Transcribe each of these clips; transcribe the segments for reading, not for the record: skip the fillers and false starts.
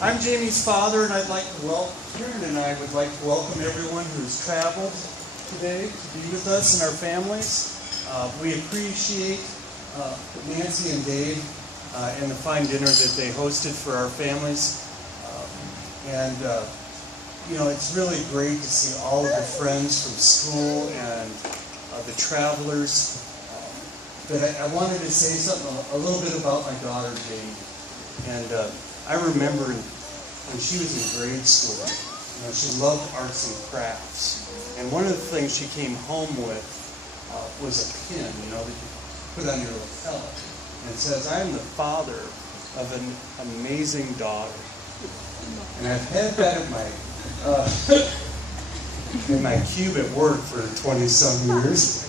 I'm Jamie's father, and Karen and I would like to welcome everyone who's traveled today to be with us and our families. We appreciate Nancy and Dave and the fine dinner that they hosted for our families. It's really great to see all of your friends from school and the travelers. But I wanted to say something a little bit about my daughter, Jamie. And I remember when she was in grade school, she loved arts and crafts. And one of the things she came home with was a pin, that you put on your lapel. And it says, "I am the father of an amazing daughter." And I've had that in my cube at work for 20-some years.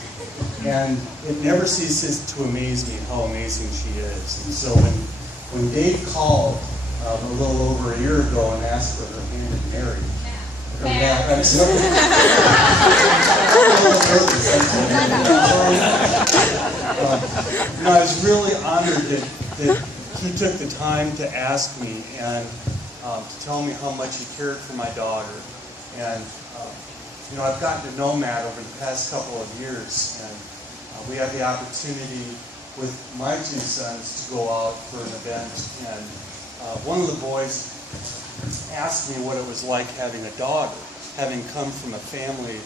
And it never ceases to amaze me how amazing she is. And so when Dave called a little over a year ago and asked for her hand in marriage, I was really honored that he took the time to ask me and to tell me how much he cared for my daughter. And I've gotten to know Matt over the past couple of years, and we had the opportunity with my two sons to go out for an event, and one of the boys asked me what it was like having a daughter, having come from a family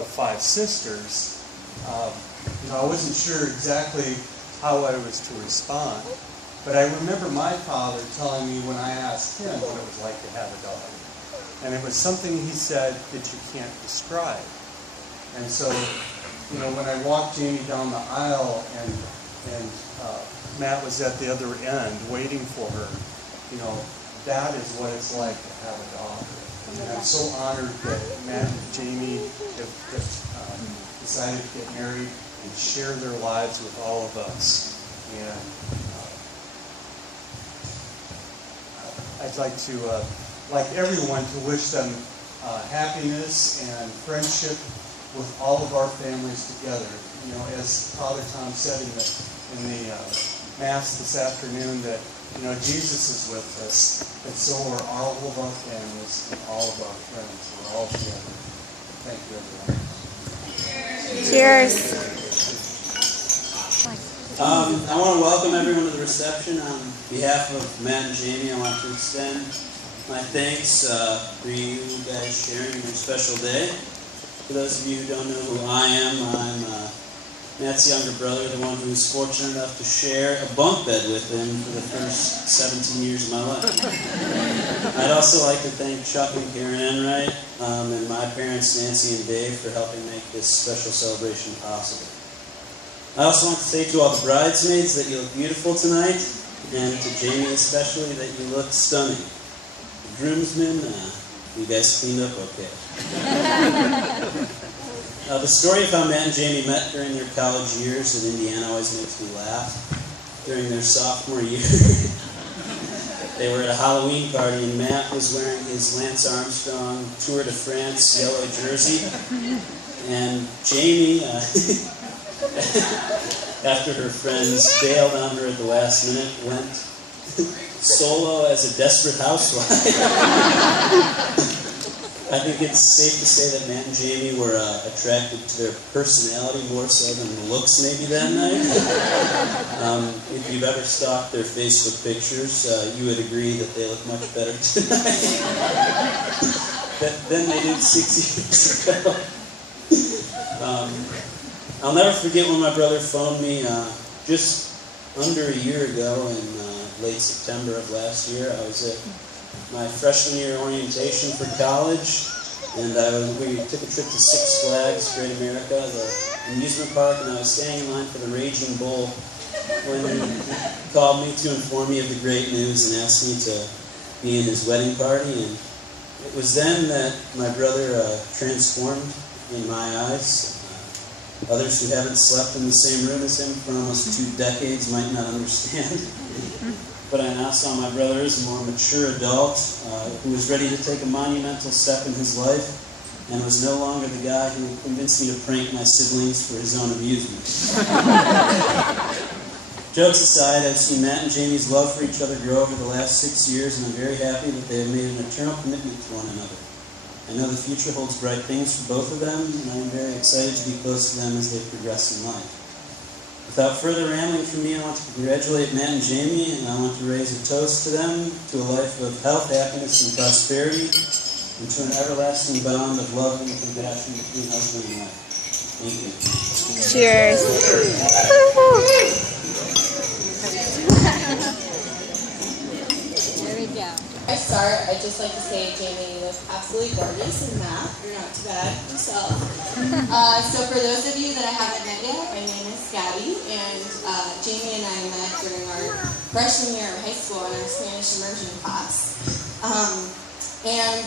of 5 sisters. I wasn't sure exactly how I was to respond, but I remember my father telling me when I asked him what it was like to have a daughter. And it was something he said that you can't describe. And so, when I walked Jamie down the aisle and Matt was at the other end waiting for her, that is what it's like to have a daughter. And I'm so honored that Matt and Jamie have decided to get married and share their lives with all of us. And I'd like to, like everyone, to wish them happiness and friendship with all of our families together. As Father Tom said in the Mass this afternoon, that Jesus is with us, and so are all of our families and all of our friends. We're all together. Thank you, everyone. Cheers. I want to welcome everyone to the reception. On behalf of Matt and Jamie, I want to extend my thanks for you guys sharing your special day. For those of you who don't know who I am, I'm Matt's younger brother, the one who was fortunate enough to share a bunk bed with him for the first 17 years of my life. I'd also like to thank Chuck and Karen Enright and my parents, Nancy and Dave, for helping make this special celebration possible. I also want to say to all the bridesmaids that you look beautiful tonight, and to Jamie especially that you look stunning. The groomsmen, you guys cleaned up okay. The story of how Matt and Jamie met during their college years in Indiana always makes me laugh. During their sophomore year, they were at a Halloween party, and Matt was wearing his Lance Armstrong Tour de France yellow jersey, and Jamie, after her friends bailed on her at the last minute, went solo as a desperate housewife. I think it's safe to say that Matt and Jamie were attracted to their personality more so than the looks maybe that night. If you've ever stalked their Facebook pictures, you would agree that they look much better tonight than they did 6 years ago. I'll never forget when my brother phoned me just under a year ago in late September of last year. I was at my freshman year orientation for college, and we took a trip to Six Flags Great America, the amusement park, and I was standing in line for the Raging Bull when he called me to inform me of the great news and asked me to be in his wedding party. And it was then that my brother transformed in my eyes. Others who haven't slept in the same room as him for almost 2 decades might not understand. But I now saw my brother as a more mature adult who was ready to take a monumental step in his life and was no longer the guy who convinced me to prank my siblings for his own amusement. Jokes aside, I've seen Matt and Jamie's love for each other grow over the last 6 years, and I'm very happy that they have made an eternal commitment to one another. I know the future holds bright things for both of them, and I'm very excited to be close to them as they progress in life. Without further rambling from me, I want to congratulate Matt and Jamie, and I want to raise a toast to them, to a life of health, happiness, and prosperity, and to an everlasting bond of love and compassion between husband and wife. Thank you. Cheers. There we go. I start, I'd just like to say, Jamie, you look absolutely gorgeous, and Matt, you're not too bad yourself. So for those of you that I haven't met yet, my name is Gabby, and Jamie and I met during our freshman year of high school in our Spanish immersion class, and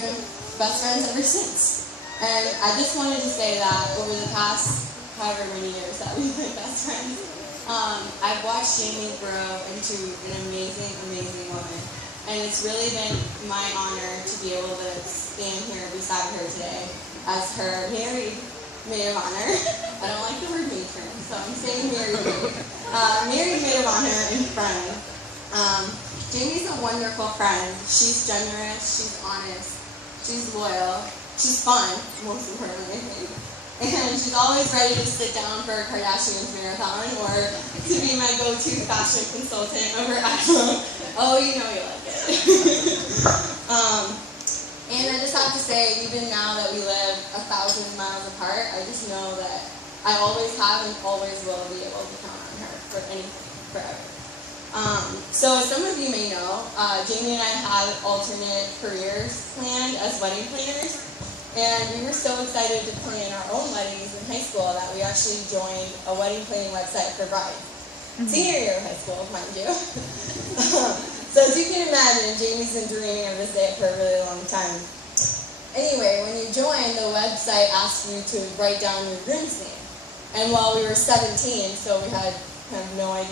best friends ever since. And I just wanted to say that over the past however many years that we've been best friends, I've watched Jamie grow into an amazing, amazing woman. And it's really been my honor to be able to stand here beside her today as her married maid of honor. I don't like the word matron, so I'm saying married maid. Married maid of honor and friend. Jamie's a wonderful friend. She's generous, she's honest, she's loyal, she's fun, most importantly, I think. And she's always ready to sit down for a Kardashians marathon or to be my go-to fashion consultant over at home. Oh, you know you like it. And I just have to say, even now that we live 1,000 miles apart, I just know that I always have and always will be able to count on her for anything, forever. So as some of you may know, Jamie and I had alternate careers planned as wedding planners. And we were so excited to plan our own weddings in high school that we actually joined a wedding planning website for brides. Senior year of high school, mind you. So as you can imagine, Jamie's been dreaming of this day for a really long time. Anyway, when you join, the website asks you to write down your groom's name. And while we were 17, so we had kind of no idea